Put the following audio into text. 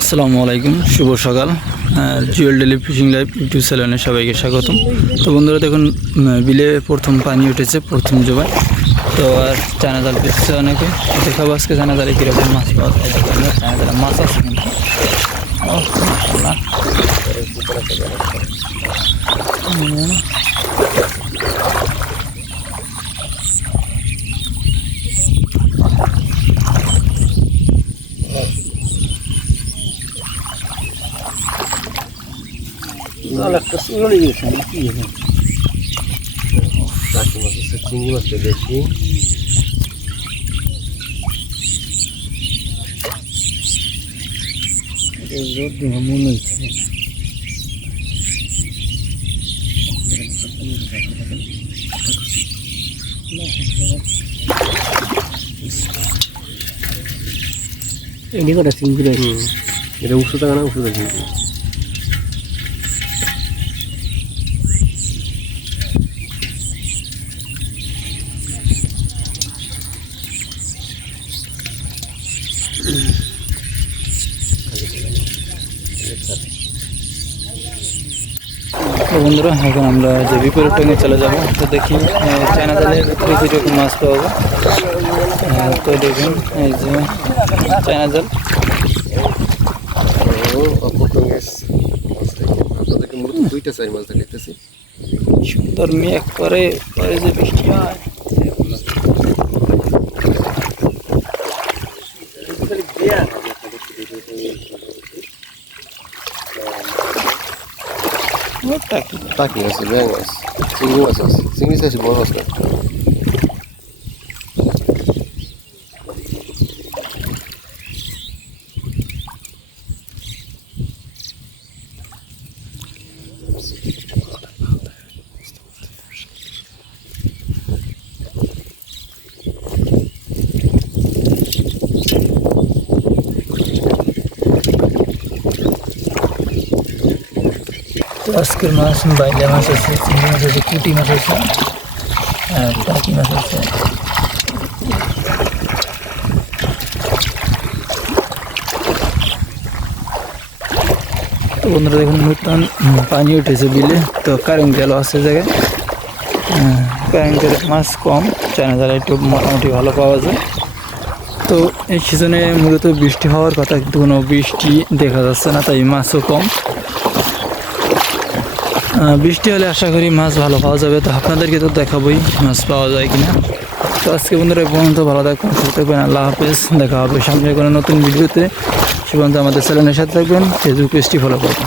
আসসালামু আলাইকুম, শুভ সকাল। Jewel daily fishing live YouTube চ্যানেলে সবাইকে স্বাগতম। তো বন্ধুরা, দেখুন বিলে প্রথম পানি উঠেছে, প্রথম জবাই তো আর চায়না জাল পেয়েছে অনেকে দেখাবো আজকে চায়না জালে কীরকম মাছ পাওয়া মাছ আছে কিন্তু। জাল একটা চলে গেছে কি চিংড়ি মাছটা বেশি মনে হচ্ছে এটা উঁচু টাকা না দেখি তো বন্ধুরা এখন আমরা যে বিপরীত টঙ্গে চলে যাব তো দেখি চায়না জালে ভিতরে কীরকম মাছ যায় তো দেখুন এই যে চায়না জাল দুইটা চাই মাছ দেখাইতেছি সুন্দর মেয়ে একবারে পরে যে বৃষ্টি হয়। ও, টাকি। টাকি আছে ব্যাং মাছ চিংড়ি মাছ আছে চিংড়ি আজকের মাছ বাইলে মাছ আছে, চিংড়ি মাছ আছে পুঁটি মাছ আছে, আর টাকি মাছ আছে। তো বন্ধুরা দেখুন, নতুন পানি উঠেছে বিলে, তো কারেন্ট গেল আছে জায়গায়। কারেন্টের মাছ কম, চায়না জালে একটু মোটামুটি ভালো পাওয়া যায়। তো এই সিজনে মূলত বৃষ্টি হওয়ার কথা, কিন্তু কোনো বৃষ্টি দেখা যাচ্ছে না, তাই মাছও কম। বৃষ্টি হলে আশা করি মাছ ভালো পাওয়া যাবে। তো আপনাদেরকে তো দেখাবই মাছ পাওয়া যায় কিনা। তো আজকে বন্ধুরা পর্যন্ত, ভালো থাকবেন, সুস্থ থাকবেন, আল্লাহ হাফেজ। দেখা হবে সামনে কোনো নতুন ভিডিওতে। সে পর্যন্ত আমাদের চ্যানেলের সাথে থাকবেন, ফেসবুক পেজটি ফলো করবেন।